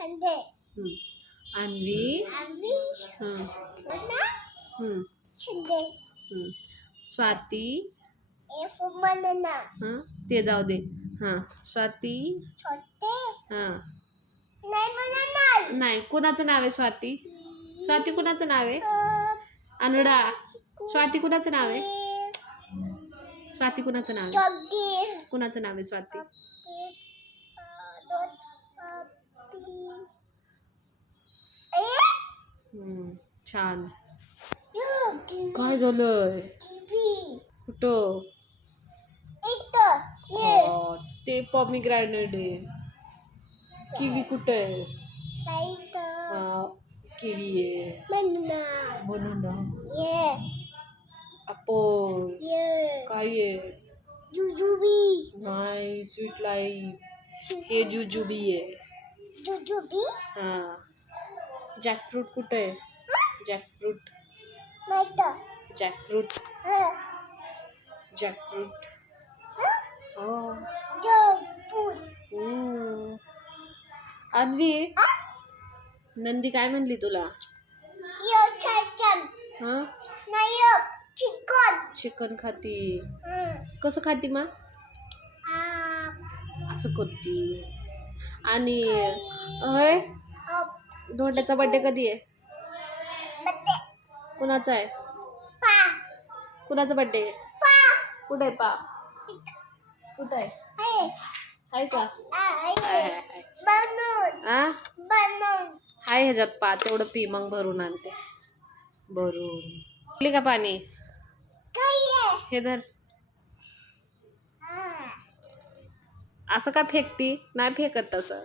हम्म. अन्वी? आम्ही हं, ना हं, छंदे हं. स्वाती? ए फुमनना हं? ते जाऊ दे. हां. स्वाती? छोटे? हां. नाही म्हणणार नाही. कुणाचं नाव आहे स्वाती? स्वाती कुणाचं नाव आहे? अनुडा. स्वाती कुणाचं नाव आहे? स्वाती कुणाचं नाव आहे? कुणाचं नाव आहे स्वाती? छान. काय झालंय? कुठं? हा, ते पॉमी ग्रॅनेड आहे. किवी कुठं आहे? हा, किवी आहे. ये. अपोल काय आहे? जुजुबी नाही स्वीट लाईफ हे जुजुबी आहे. जुजुबी हा. जॅकफ्रूट कुठं आहे? जॅकफ्रूट. जॅकफ्रूट. हं. जॅकफ्रूट. हो? हम्म. अन्वी नंदी काय म्हणली तुला? यो छान हा? नाही यो चिकन. चिकन खाती. हं. कसं खाती मा असं करती. आणि धोंड्याचा बड्डे कधी आहे? कुणाचा आहे? कुणाचा बड्डे आहे. कुठे आहे पा. कुठं आहे? आहे. का? हाय ह्याच्यात पा तेवढं पी मग भरून आणते. भरून. पिली का पाणी? हे धर. असं का फेकती? नाही फेकत तसं.